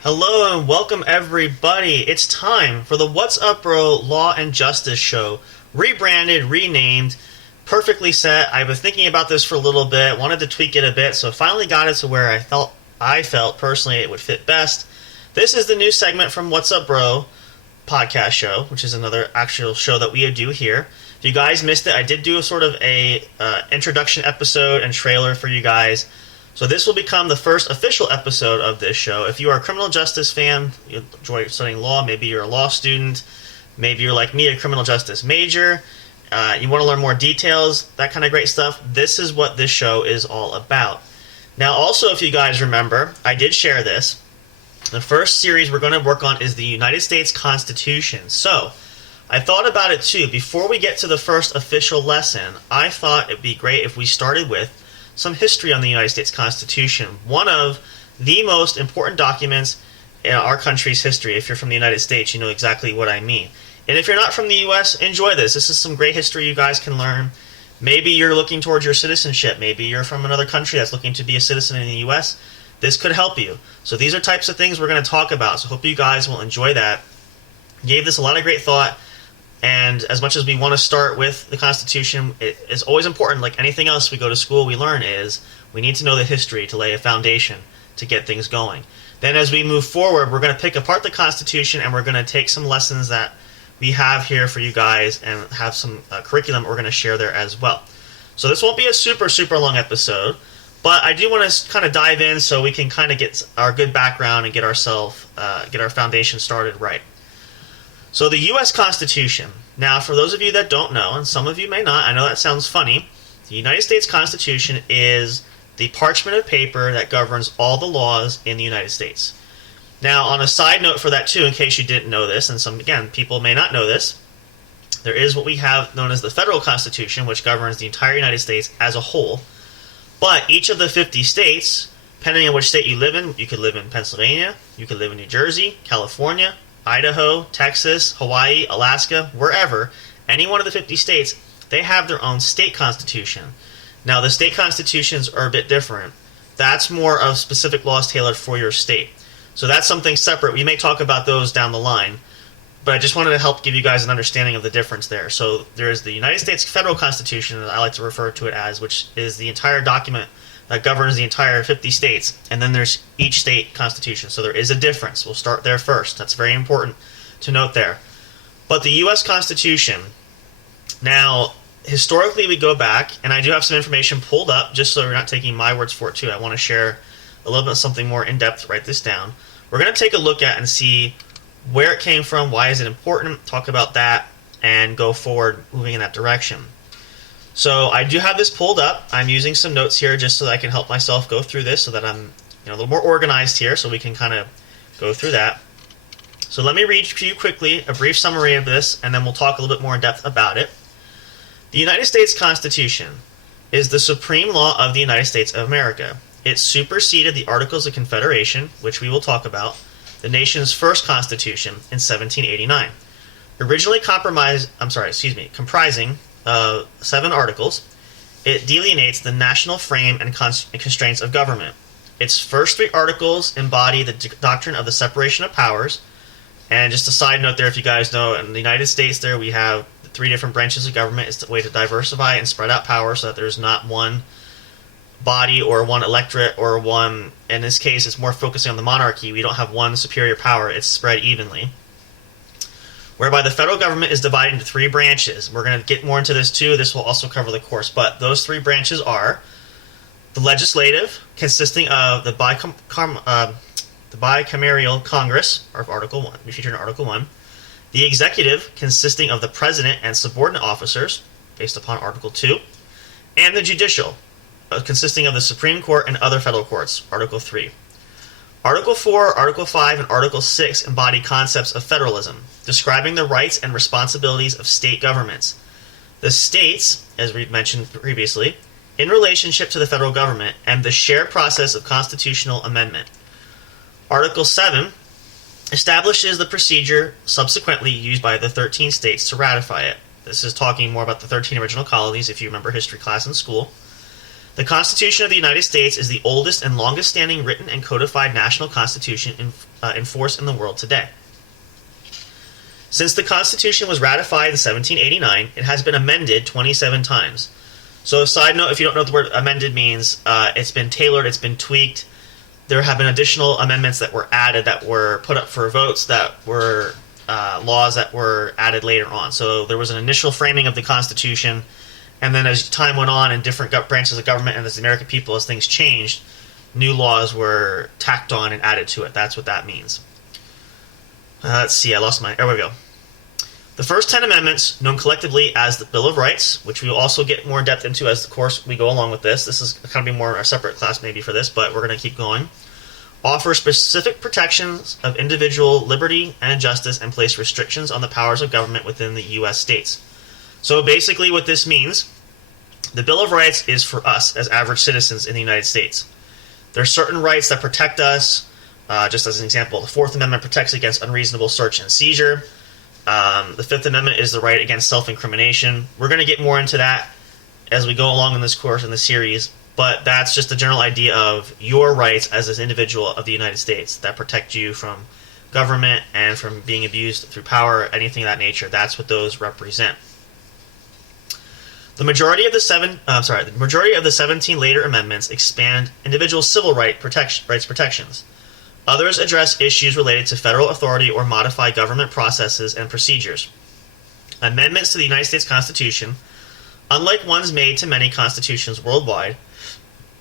Hello and welcome everybody. It's time for the What's Up Bro Law and Justice Show. Rebranded, renamed, perfectly set. I've been thinking about this for a little bit, wanted to tweak it a bit, so finally got it to where I felt personally it would fit best. This is the new segment from What's Up Bro podcast show, which is another actual show that we do here. If you guys missed it, I did do a sort of a introduction episode and trailer for you guys. So this will become the first official episode of this show. If you are a criminal justice fan, you enjoy studying law, maybe you're a law student, maybe you're like me, a criminal justice major, you want to learn more details, that kind of great stuff, this is what this show is all about. Now also, if you guys remember, I did share this. The first series we're going to work on is the United States Constitution. So I thought about it too. Before we get to the first official lesson, I thought it'd be great if we started with some history on the United States Constitution, one of the most important documents in our country's history. If you're from the United States, you know exactly what I mean. And if you're not from the U.S., enjoy this. This is some great history you guys can learn. Maybe you're looking towards your citizenship. Maybe you're from another country that's looking to be a citizen in the U.S. This could help you. So these are types of things we're going to talk about. So hope you guys will enjoy that. Gave this a lot of great thought. And as much as we want to start with the Constitution, it is always important, like anything else we go to school, we learn is we need to know the history to lay a foundation to get things going. Then as we move forward, we're going to pick apart the Constitution and we're going to take some lessons that we have here for you guys and have some curriculum we're going to share there as well. So this won't be a super, super long episode, but I do want to kind of dive in so we can kind of get our good background and get our foundation started right. So the U.S. Constitution. Now, for those of you that don't know, and some of you may not, I know that sounds funny, the United States Constitution is the parchment of paper that governs all the laws in the United States. Now, on a side note for that too, in case you didn't know this, and some, again, people may not know this, there is what we have known as the Federal Constitution, which governs the entire United States as a whole. But each of the 50 states, depending on which state you live in, you could live in Pennsylvania, you could live in New Jersey, California, Idaho, Texas, Hawaii, Alaska, wherever, any one of the 50 states, they have their own state constitution. Now, the state constitutions are a bit different. That's more of specific laws tailored for your state. So that's something separate. We may talk about those down the line, but I just wanted to help give you guys an understanding of the difference there. So there is the United States Federal Constitution, as I like to refer to it as, which is the entire document that governs the entire 50 states, and then there's each state constitution. So there is a difference. We'll start there first. That's very important to note there. But the U.S. Constitution, now, historically we go back, and I do have some information pulled up, just so we're not taking my words for it too. I want to share a little bit of something more in-depth, write this down. We're going to take a look at and see where it came from, why is it important, talk about that, and go forward moving in that direction. So I do have this pulled up. I'm using some notes here just so that I can help myself go through this so that I'm a little more organized here so we can kind of go through that. So let me read to you quickly a brief summary of this, and then we'll talk a little bit more in depth about it. The United States Constitution is the supreme law of the United States of America. It superseded the Articles of Confederation, which we will talk about, the nation's first constitution in 1789. Originally comprising 7 articles, it delineates the national frame and constraints of government. Its first 3 articles embody the doctrine of the separation of powers. And just a side note there, if you guys know, in the United States there we have 3 different branches of government. It's a way to diversify and spread out power so that there's not one body or one electorate or one, in this case it's more focusing on the monarchy. We don't have one superior power, it's spread evenly. Whereby the federal government is divided into 3 branches. We're going to get more into this too. This will also cover the course. But those 3 branches are the legislative, consisting of the bicameral Congress, of Article 1, we featured in Article 1. The executive, consisting of the president and subordinate officers, based upon Article 2. And the judicial, consisting of the Supreme Court and other federal courts, Article 3. Article 4, Article 5, and Article 6 embody concepts of federalism, describing the rights and responsibilities of state governments. The states, as we mentioned previously, in relationship to the federal government, and the shared process of constitutional amendment. Article 7 establishes the procedure subsequently used by the 13 states to ratify it. This is talking more about the 13 original colonies, if you remember history class in school. The Constitution of the United States is the oldest and longest-standing written and codified national constitution in force in the world today. Since the Constitution was ratified in 1789, it has been amended 27 times. So, side note, if you don't know what the word amended means, it's been tailored, it's been tweaked. There have been additional amendments that were added, that were put up for votes, that were laws that were added later on. So there was an initial framing of the Constitution, and then as time went on in different branches of government and as the American people, as things changed, new laws were tacked on and added to it. That's what that means. Let's see, I lost my... There we go. The first 10 amendments, known collectively as the Bill of Rights, which we will also get more in depth into as the course we go along with this. This is going to be more a separate class maybe for this, but we're going to keep going. Offer specific protections of individual liberty and justice and place restrictions on the powers of government within the U.S. states. So basically what this means, the Bill of Rights is for us as average citizens in the United States. There are certain rights that protect us. Just as an example, the Fourth Amendment protects against unreasonable search and seizure. The Fifth Amendment is the right against self-incrimination. We're going to get more into that as we go along in this course, in the series, but that's just the general idea of your rights as an individual of the United States that protect you from government and from being abused through power, anything of that nature. That's what those represent. The majority of the 17 later amendments expand individual civil rights protections. Others address issues related to federal authority or modify government processes and procedures. Amendments to the United States Constitution, unlike ones made to many constitutions worldwide,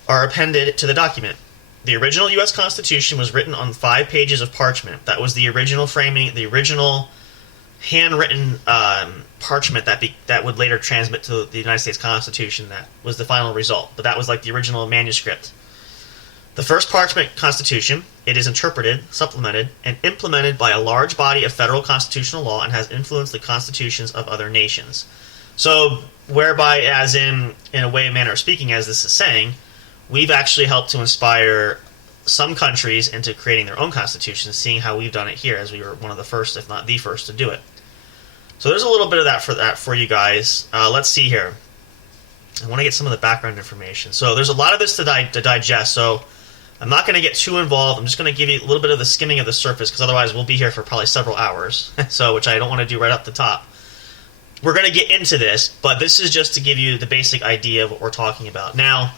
are appended to the document. The original U.S. Constitution was written on 5 pages of parchment. That was the original framing, the original handwritten parchment that would later transmit to the United States Constitution. That was the final result, but that was like the original manuscript. The first parchment constitution, it is interpreted, supplemented, and implemented by a large body of federal constitutional law and has influenced the constitutions of other nations. So, whereby, as in a way, manner of speaking, as this is saying, we've actually helped to inspire some countries into creating their own constitutions, seeing how we've done it here, as we were one of the first, if not the first, to do it. So there's a little bit of that for you guys. Let's see here. I want to get some of the background information. So there's a lot of this to digest, so I'm not going to get too involved. I'm just going to give you a little bit of the skimming of the surface, because otherwise we'll be here for probably several hours, so which I don't want to do right off the top. We're going to get into this, but this is just to give you the basic idea of what we're talking about. Now,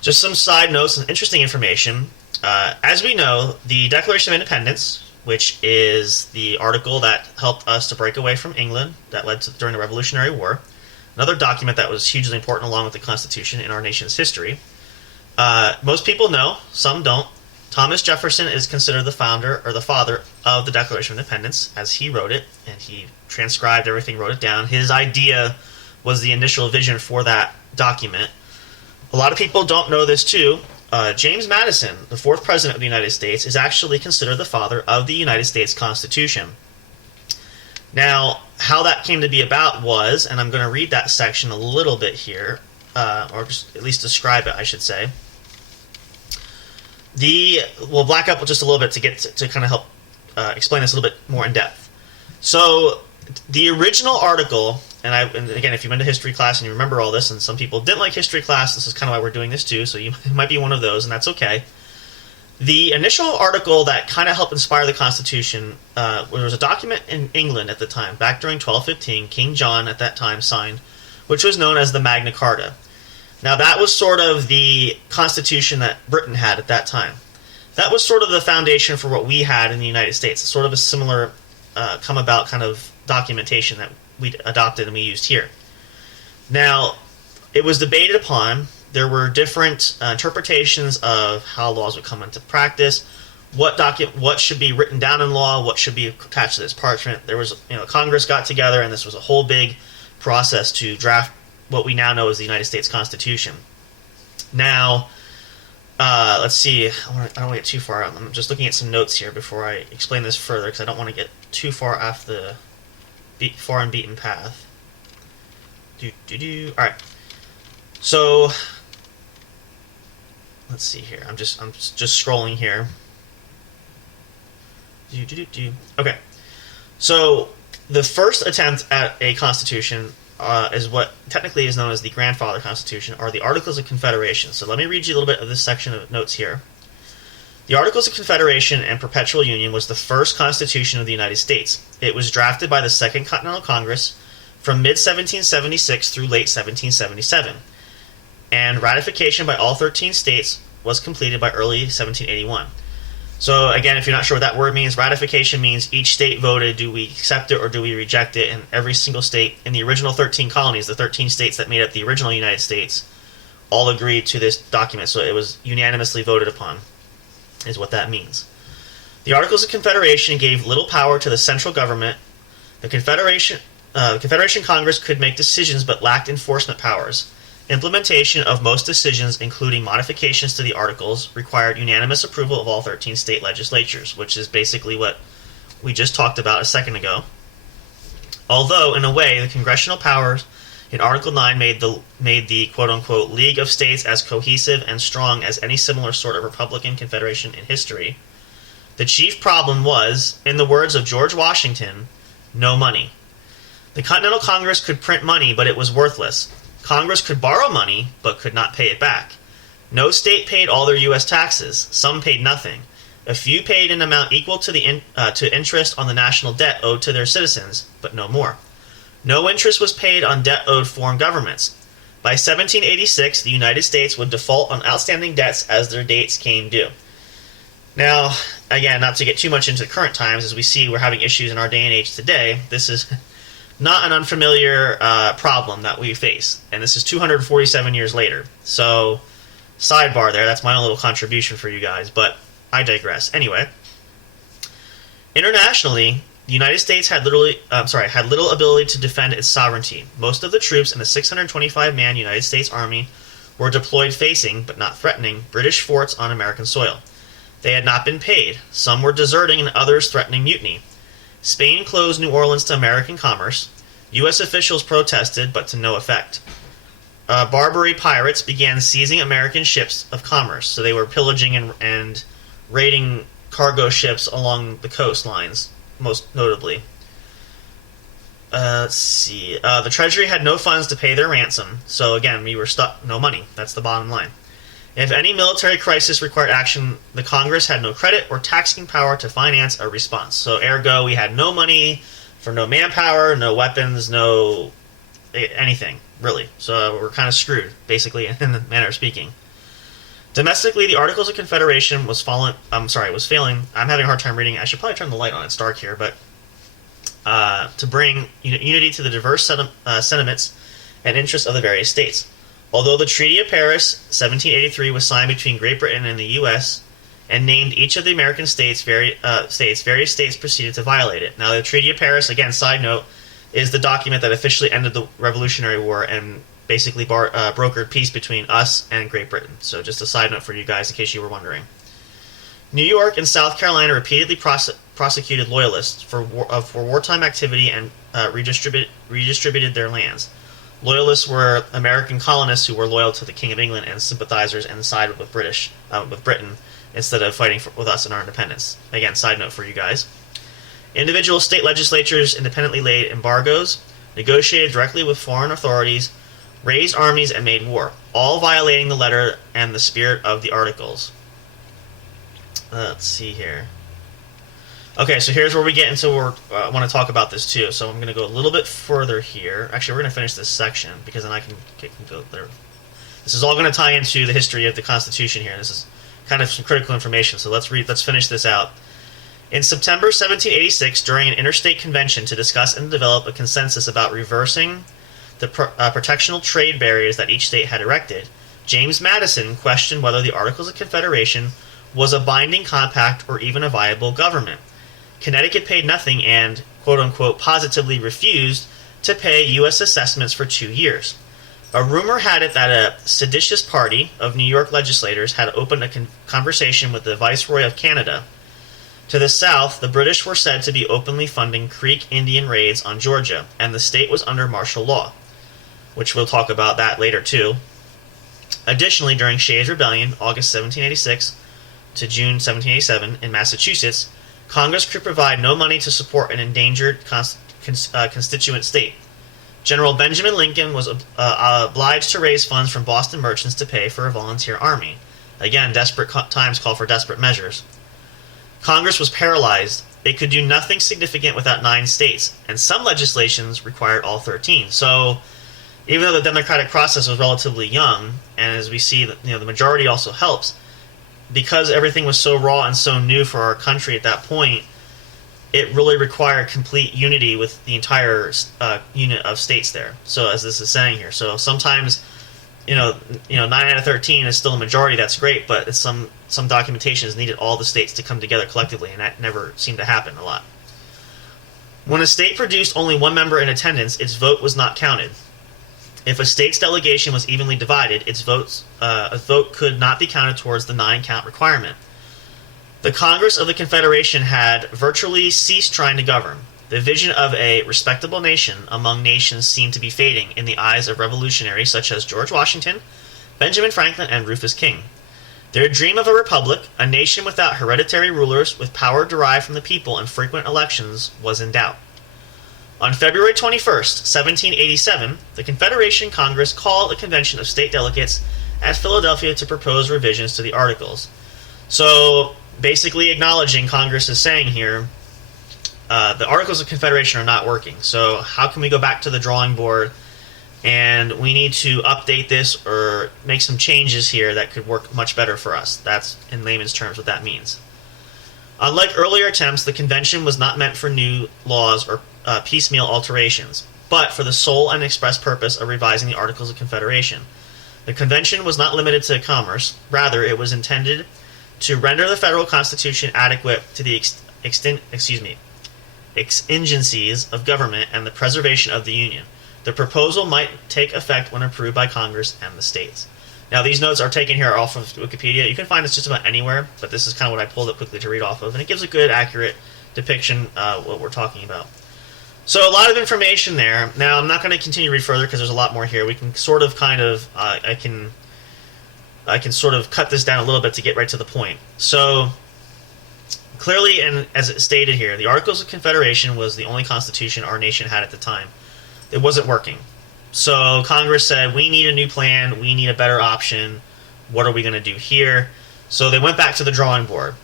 just some side notes and interesting information. As we know, the Declaration of Independence, which is the article that helped us to break away from England, that led to during the Revolutionary War, another document that was hugely important along with the Constitution in our nation's history. Most people know, some don't. Thomas Jefferson is considered the founder or the father of the Declaration of Independence, as he wrote it, and he transcribed everything, wrote it down. His idea was the initial vision for that document. A lot of people don't know this too. James Madison, the 4th President of the United States, is actually considered the father of the United States Constitution. Now, how that came to be about was, and I'm going to read that section a little bit here, or just at least describe it, I should say. We'll back up just a little bit to kind of help explain this a little bit more in depth. So, the original article, and again, if you've been to history class and you remember all this, and some people didn't like history class, this is kind of why we're doing this too, so you might be one of those, and that's okay. The initial article that kind of helped inspire the Constitution, there was a document in England at the time, back during 1215, King John at that time signed, which was known as the Magna Carta. Now, that was sort of the Constitution that Britain had at that time. That was sort of the foundation for what we had in the United States, sort of a similar come-about kind of documentation that we adopted and we used here. Now, it was debated upon. There were different interpretations of how laws would come into practice, what should be written down in law, what should be attached to this parchment. There was, Congress got together, and this was a whole big process to draft what we now know as the United States Constitution. Now, let's see. I don't want to get too far out. I'm just looking at some notes here before I explain this further because I don't want to get too far off the far unbeaten path. All right. So let's see here. I'm just scrolling here. Okay. So the first attempt at a constitution is what technically is known as the Grandfather Constitution, or the Articles of Confederation. So let me read you a little bit of this section of notes here. The Articles of Confederation and Perpetual Union was the first Constitution of the United States. It was drafted by the Second Continental Congress from mid-1776 through late 1777, and ratification by all 13 states was completed by early 1781. So again, if you're not sure what that word means, ratification means each state voted, do we accept it or do we reject it, and every single state in the original 13 colonies, the 13 states that made up the original United States, all agreed to this document, so it was unanimously voted upon, is what that means. The Articles of Confederation gave little power to the central government. The Confederation Congress could make decisions but lacked enforcement powers. Implementation of most decisions, including modifications to the Articles, required unanimous approval of all 13 state legislatures, which is basically what we just talked about a second ago. Although, in a way, the congressional powers in Article 9 made the quote-unquote League of States as cohesive and strong as any similar sort of Republican confederation in history, the chief problem was, in the words of George Washington, no money. The Continental Congress could print money, but it was worthless. Congress could borrow money, but could not pay it back. No state paid all their U.S. taxes. Some paid nothing. A few paid an amount equal to interest on the national debt owed to their citizens, but no more. No interest was paid on debt owed foreign governments. By 1786, the United States would default on outstanding debts as their dates came due. Now, again, not to get too much into current times, as we see we're having issues in our day and age today, this is not an unfamiliar problem that we face. And this is 247 years later. So, sidebar there, that's my own little contribution for you guys, but I digress. Anyway, internationally, the United States had little ability to defend its sovereignty. Most of the troops in the 625-man United States Army were deployed facing, but not threatening, British forts on American soil. They had not been paid. Some were deserting and others threatening mutiny. Spain closed New Orleans to American commerce. U.S. officials protested, but to no effect. Barbary pirates began seizing American ships of commerce, so they were pillaging and raiding cargo ships along the coastlines, most notably. Let's see. The Treasury had no funds to pay their ransom, so again, we were stuck. No money. That's the bottom line. If any military crisis required action, the Congress had no credit or taxing power to finance a response. So ergo, we had no money for no manpower, no weapons, no anything, really. So we're kind of screwed, basically, in the manner of speaking. Domestically, the Articles of Confederation was failing. I'm having a hard time reading. I should probably turn the light on. It's dark here, but to bring unity to the diverse sentiments and interests of the various states. Although the Treaty of Paris, 1783, was signed between Great Britain and the U.S. and named each of the American states, various states proceeded to violate it. Now, the Treaty of Paris, again, side note, is the document that officially ended the Revolutionary War and basically brokered peace between us and Great Britain. So just a side note for you guys in case you were wondering. New York and South Carolina repeatedly prosecuted loyalists for wartime activity and redistributed their lands. Loyalists were American colonists who were loyal to the King of England and sympathizers and sided with Britain instead of fighting with us in our independence. Again, side note for you guys. Individual state legislatures independently laid embargoes, negotiated directly with foreign authorities, raised armies, and made war, all violating the letter and the spirit of the Articles. Let's see here. Okay, so here's where we get into where I want to talk about this too. So I'm going to go a little bit further here. Actually, we're going to finish this section because then I can go there. This is all going to tie into the history of the Constitution here. This is kind of some critical information. So let's finish this out. In September 1786, during an interstate convention to discuss and develop a consensus about reversing the protectional trade barriers that each state had erected, James Madison questioned whether the Articles of Confederation was a binding compact or even a viable government. Connecticut paid nothing and, quote-unquote, positively refused to pay U.S. assessments for 2 years. A rumor had it that a seditious party of New York legislators had opened a conversation with the Viceroy of Canada. To the south, the British were said to be openly funding Creek Indian raids on Georgia, and the state was under martial law, which we'll talk about that later too. Additionally, during Shays' Rebellion, August 1786 to June 1787, in Massachusetts, Congress could provide no money to support an endangered constituent state. General Benjamin Lincoln was obliged to raise funds from Boston merchants to pay for a volunteer army. Again, desperate times call for desperate measures. Congress was paralyzed. It could do nothing significant without 9 states, and some legislations required all 13. So, even though the democratic process was relatively young, and as we see, the majority also helps, because everything was so raw and so new for our country at that point, it really required complete unity with the entire unit of states there. So, as this is saying here, so sometimes, 9 out of 13 is still a majority. That's great, but it's some documentation is needed all the states to come together collectively, and that never seemed to happen a lot. When a state produced only one member in attendance, its vote was not counted. If a state's delegation was evenly divided, a vote could not be counted towards the 9-count requirement. The Congress of the Confederation had virtually ceased trying to govern. The vision of a respectable nation among nations seemed to be fading in the eyes of revolutionaries such as George Washington, Benjamin Franklin, and Rufus King. Their dream of a republic, a nation without hereditary rulers, with power derived from the people and frequent elections, was in doubt. On February 21st, 1787, the Confederation Congress called a convention of state delegates at Philadelphia to propose revisions to the Articles. So, basically acknowledging Congress is saying here, the Articles of Confederation are not working. So how can we go back to the drawing board, and we need to update this or make some changes here that could work much better for us. That's, in layman's terms, what that means. Unlike earlier attempts, the convention was not meant for new laws or piecemeal alterations, but for the sole and express purpose of revising the Articles of Confederation. The convention was not limited to commerce. Rather, it was intended to render the federal constitution adequate to the exigencies of government and the preservation of the Union. The proposal might take effect when approved by Congress and the states. Now, these notes are taken here off of Wikipedia. You can find this just about anywhere, but this is kind of what I pulled up quickly to read off of, and it gives a good, accurate depiction of what we're talking about. So a lot of information there. Now, I'm not going to continue to read further because there's a lot more here. We can sort of I can sort of cut this down a little bit to get right to the point. So, clearly, and as it stated here, the Articles of Confederation was the only constitution our nation had at the time. It wasn't working. So Congress said, we need a new plan, we need a better option, what are we going to do here? So they went back to the drawing board.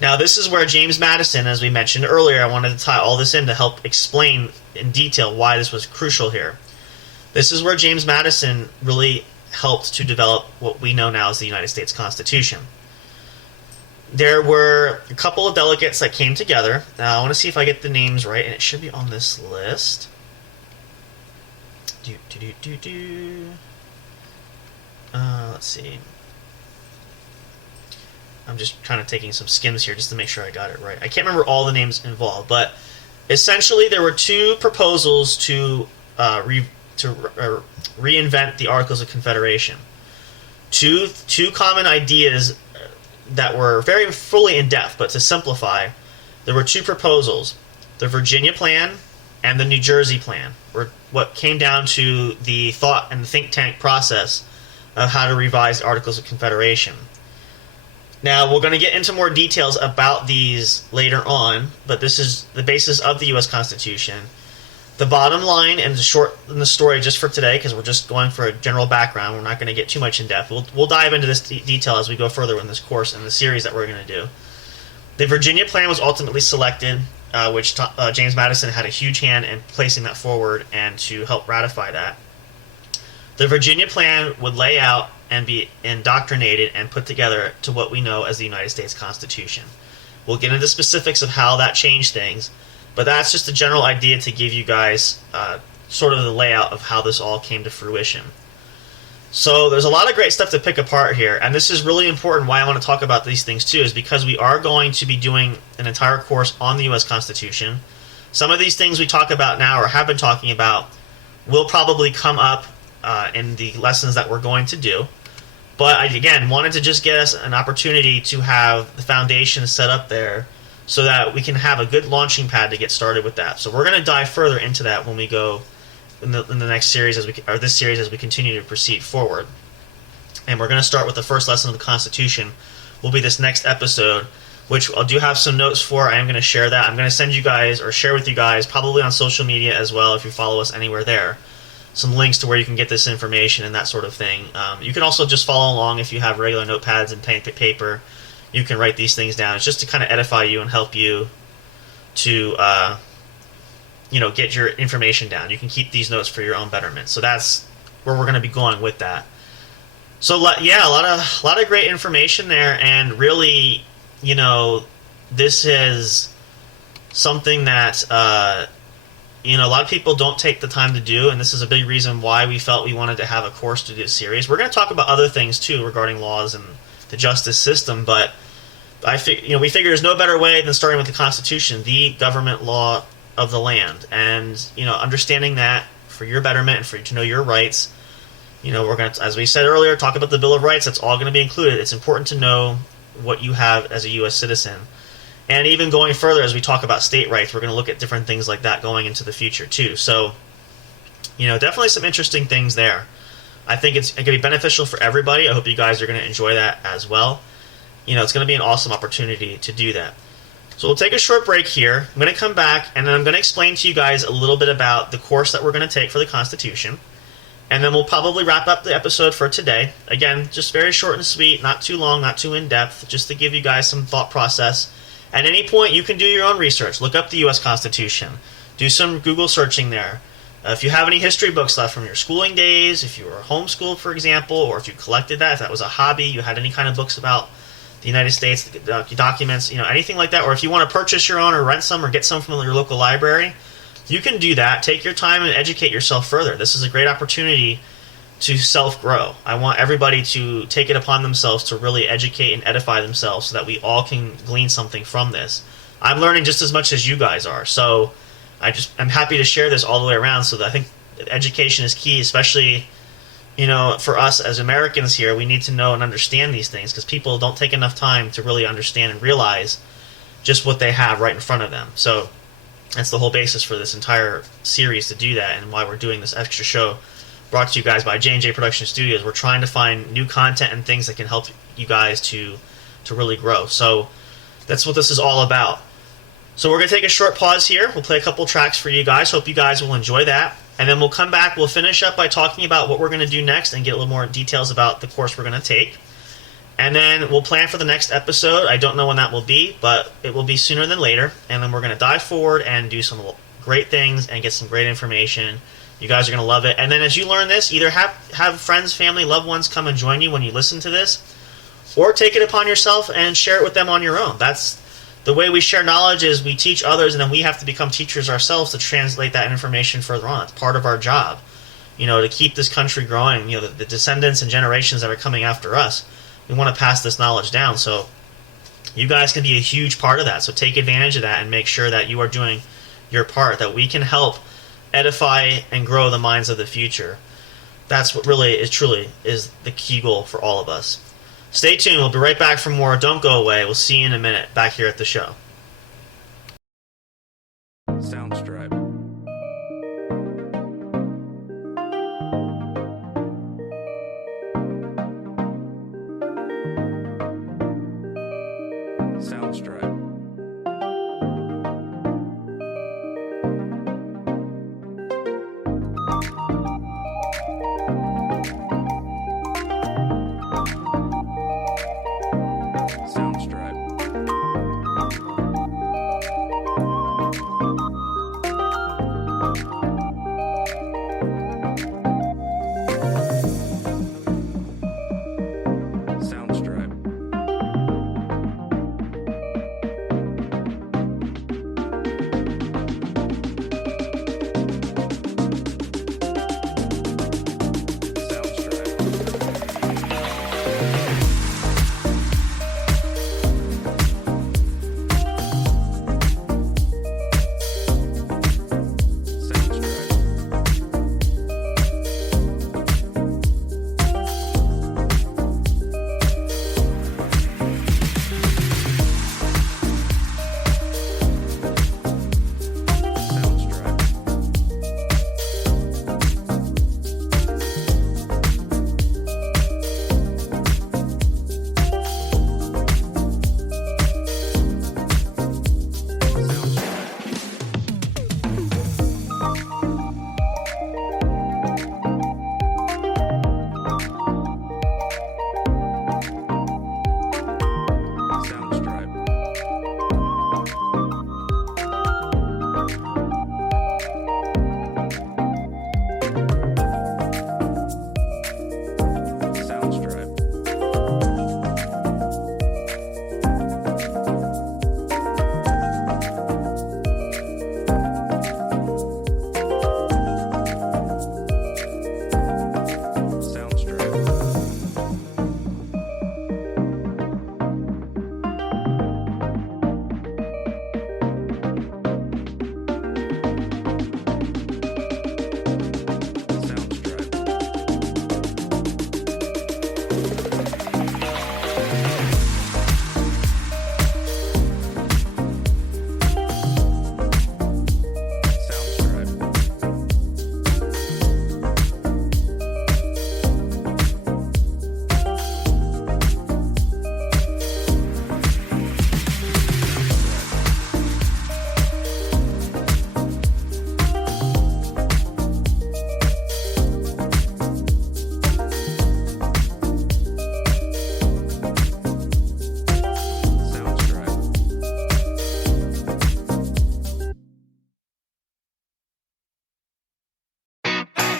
Now this is where James Madison, as we mentioned earlier, I wanted to tie all this in to help explain in detail why this was crucial here. This is where James Madison really helped to develop what we know now as the United States Constitution. There were a couple of delegates that came together. Now I want to see if I get the names right, and it should be on this list. Let's see. I'm just kind of taking some skims here just to make sure I got it right. I can't remember all the names involved, but essentially there were 2 proposals to reinvent the Articles of Confederation. Two common ideas that were very fully in depth, but to simplify, there were 2 proposals: the Virginia Plan and the New Jersey Plan, were what came down to the thought and the think tank process of how to revise the Articles of Confederation. Now, we're going to get into more details about these later on, but this is the basis of the U.S. Constitution. The bottom line and the story just for today, because we're just going for a general background, we're not going to get too much in depth. We'll dive into this detail as we go further in this course and the series that we're going to do. The Virginia Plan was ultimately selected, which James Madison had a huge hand in placing that forward and to help ratify that. The Virginia Plan would lay out and be indoctrinated and put together to what we know as the United States Constitution. We'll get into specifics of how that changed things, but that's just a general idea to give you guys sort of the layout of how this all came to fruition. So there's a lot of great stuff to pick apart here, and this is really important. Why I want to talk about these things too is because we are going to be doing an entire course on the U.S. Constitution. Some of these things we talk about now or have been talking about will probably come up in the lessons that we're going to do. But I, again, wanted to just get us an opportunity to have the foundation set up there so that we can have a good launching pad to get started with that. So we're going to dive further into that when we go in the next series, this series, as we continue to proceed forward. And we're going to start with the first lesson of the Constitution. Will be this next episode, which I do have some notes for. I am going to share that. I'm going to send you guys, or share with you guys, probably on social media as well, if you follow us anywhere there, some links to where you can get this information and that sort of thing. You can also just follow along if you have regular notepads and pen paper. You can write these things down. It's just to kind of edify you and help you to get your information down. You can keep these notes for your own betterment. So that's where we're going to be going with that. So yeah, a lot of great information there, and really, this is something that a lot of people don't take the time to do, and this is a big reason why we felt we wanted to have a course to do this series. We're going to talk about other things too regarding laws and the justice system, but we figure there's no better way than starting with the Constitution, the government law of the land, and understanding that for your betterment and for you to know your rights. We're going to, as we said earlier, talk about the Bill of Rights. That's all going to be included. It's important to know what you have as a U.S. citizen. And even going further, as we talk about state rights, we're going to look at different things like that going into the future, too. So, definitely some interesting things there. I think it's going to be beneficial for everybody. I hope you guys are going to enjoy that as well. It's going to be an awesome opportunity to do that. So we'll take a short break here. I'm going to come back, and then I'm going to explain to you guys a little bit about the course that we're going to take for the Constitution. And then we'll probably wrap up the episode for today. Again, just very short and sweet, not too long, not too in-depth, just to give you guys some thought process. At any point, you can do your own research. Look up the U.S. Constitution. Do some Google searching there. If you have any history books left from your schooling days, if you were homeschooled, for example, or if you collected that, if that was a hobby, you had any kind of books about the United States, documents, anything like that, or if you want to purchase your own or rent some or get some from your local library, you can do that. Take your time and educate yourself further. This is a great opportunity to self-grow. I want everybody to take it upon themselves to really educate and edify themselves so that we all can glean something from this. I'm learning just as much as you guys are, so I'm happy to share this all the way around. So that I think education is key, especially for us as Americans here. We need to know and understand these things because people don't take enough time to really understand and realize just what they have right in front of them. So that's the whole basis for this entire series, to do that, and why we're doing this extra show brought to you guys by J&J Production Studios. We're trying to find new content and things that can help you guys to really grow. So that's what this is all about. So we're going to take a short pause here. We'll play a couple tracks for you guys. Hope you guys will enjoy that. And then we'll come back. We'll finish up by talking about what we're going to do next and get a little more details about the course we're going to take. And then we'll plan for the next episode. I don't know when that will be, but it will be sooner than later. And then we're going to dive forward and do some great things and get some great information. You guys are going to love it. And then as you learn this, either have friends, family, loved ones come and join you when you listen to this, or take it upon yourself and share it with them on your own. That's the way we share knowledge, is we teach others, and then we have to become teachers ourselves to translate that information further on. It's part of our job, to keep this country growing. The descendants and generations that are coming after us, we want to pass this knowledge down. So you guys can be a huge part of that. So take advantage of that and make sure that you are doing your part, that we can help edify and grow the minds of the future. That's what really is truly is the key goal for all of us. Stay tuned. We'll be right back for more. Don't go away. We'll see you in a minute back here at the show. Soundstripe. Soundstripe. Soundstripe.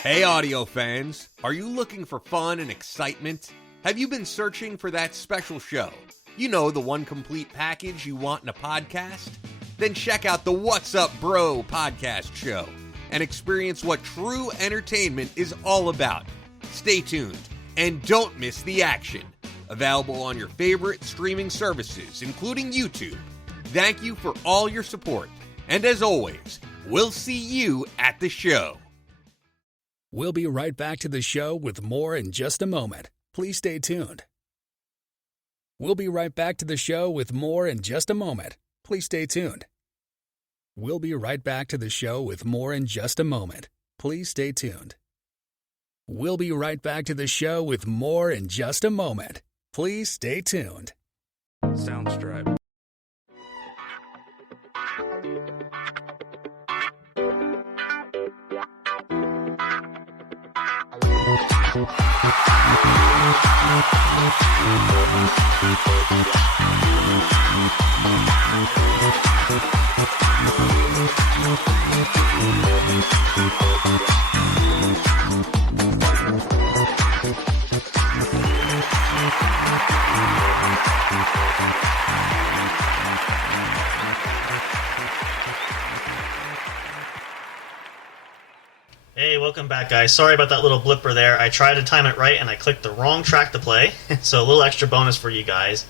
Hey audio fans, are you looking for fun and excitement? Have you been searching for that special show? You know, the one complete package you want in a podcast? Then check out the What's Up Bro podcast show and experience what true entertainment is all about. Stay tuned and don't miss the action. Available on your favorite streaming services, including YouTube. Thank you for all your support. And as always, we'll see you at the show. We'll be right back to the show with more in just a moment. Please stay tuned. We'll be right back to the show with more in just a moment. Please stay tuned. We'll be right back to the show with more in just a moment. Please stay tuned. We'll be right back to the show with more in just a moment. Please stay tuned. Soundstripe. Hey, welcome back, guys. Sorry about that little blipper there. I tried to time it right, and I clicked the wrong track to play, so a little extra bonus for you guys.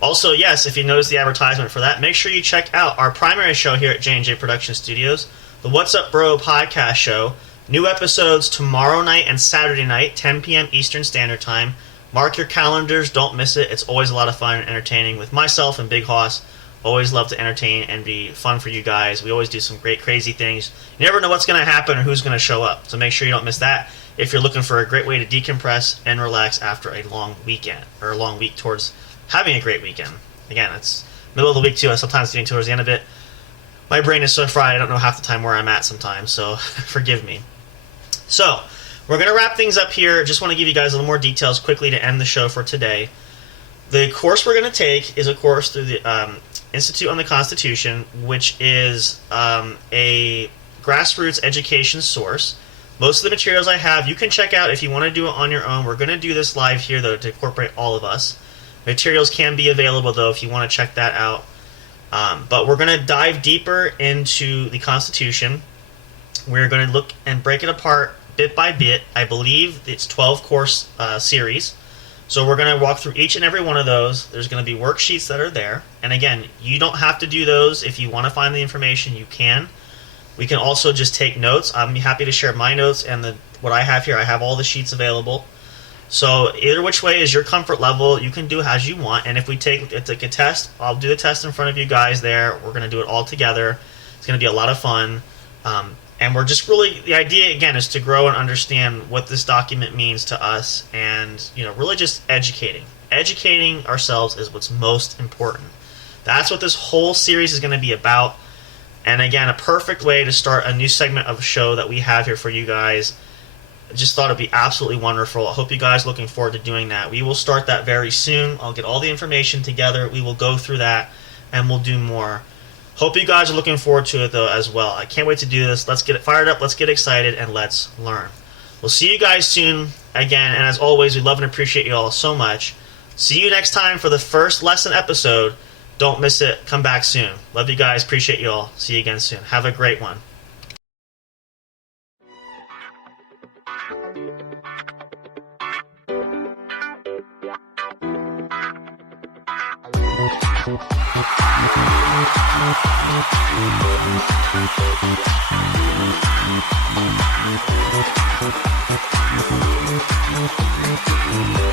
Also, yes, if you notice the advertisement for that, make sure you check out our primary show here at J&J Production Studios, the What's Up Bro podcast show. New episodes tomorrow night and Saturday night, 10 p.m. Eastern Standard Time. Mark your calendars. Don't miss it. It's always a lot of fun and entertaining with myself and Big Hoss. Always love to entertain and be fun for you guys. We always do some great, crazy things. You never know what's going to happen or who's going to show up, so make sure you don't miss that if you're looking for a great way to decompress and relax after a long weekend, or a long week towards having a great weekend. Again, it's middle of the week, too. I'm sometimes getting towards the end of it. My brain is so fried, I don't know half the time where I'm at sometimes, so forgive me. So, we're going to wrap things up here. Just want to give you guys a little more details quickly to end the show for today. The course we're going to take is a course through the Institute on the Constitution, which is a grassroots education source. Most of the materials I have, you can check out if you want to do it on your own. We're going to do this live here, though, to incorporate all of us. Materials can be available, though, if you want to check that out. But we're going to dive deeper into the Constitution. We're going to look and break it apart bit by bit. I believe it's 12-course series. So we're going to walk through each and every one of those. There's going to be worksheets that are there. And again, you don't have to do those. If you want to find the information, you can. We can also just take notes. I'm happy to share my notes and what I have here. I have all the sheets available. So either which way is your comfort level. You can do as you want. And if we take a test, I'll do the test in front of you guys there. We're going to do it all together. It's going to be a lot of fun. And we're just really, the idea again is to grow and understand what this document means to us, and really just educating. Educating ourselves is what's most important. That's what this whole series is going to be about. And again, a perfect way to start a new segment of a show that we have here for you guys. I just thought it'd be absolutely wonderful. I hope you guys are looking forward to doing that. We will start that very soon. I'll get all the information together. We will go through that, and we'll do more. Hope you guys are looking forward to it, though, as well. I can't wait to do this. Let's get it fired up, let's get excited, and let's learn. We'll see you guys soon again, and as always, we love and appreciate you all so much. See you next time for the first lesson episode. Don't miss it. Come back soon. Love you guys. Appreciate you all. See you again soon. Have a great one. Thank you.